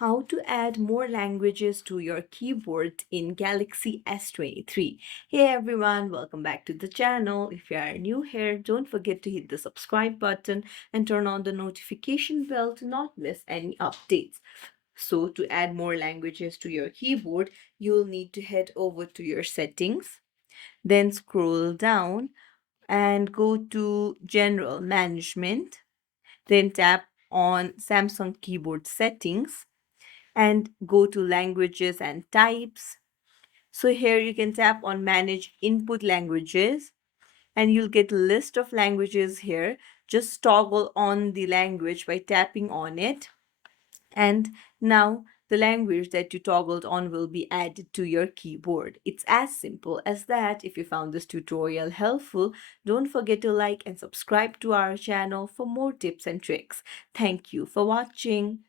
How to add more languages to your keyboard in Galaxy S23. Hey everyone, welcome back to the channel. If you are new here, don't forget to hit the subscribe button and turn on the notification bell to not miss any updates. So to add more languages to your keyboard, you'll need to head over to your settings, then scroll down and go to General Management, then tap on Samsung Keyboard Settings and go to languages and types. So here you can tap on manage input languages and you'll get a list of languages here. Just toggle on the language by tapping on it. And now the language that you toggled on will be added to your keyboard. It's as simple as that. If you found this tutorial helpful, don't forget to like and subscribe to our channel for more tips and tricks. Thank you for watching.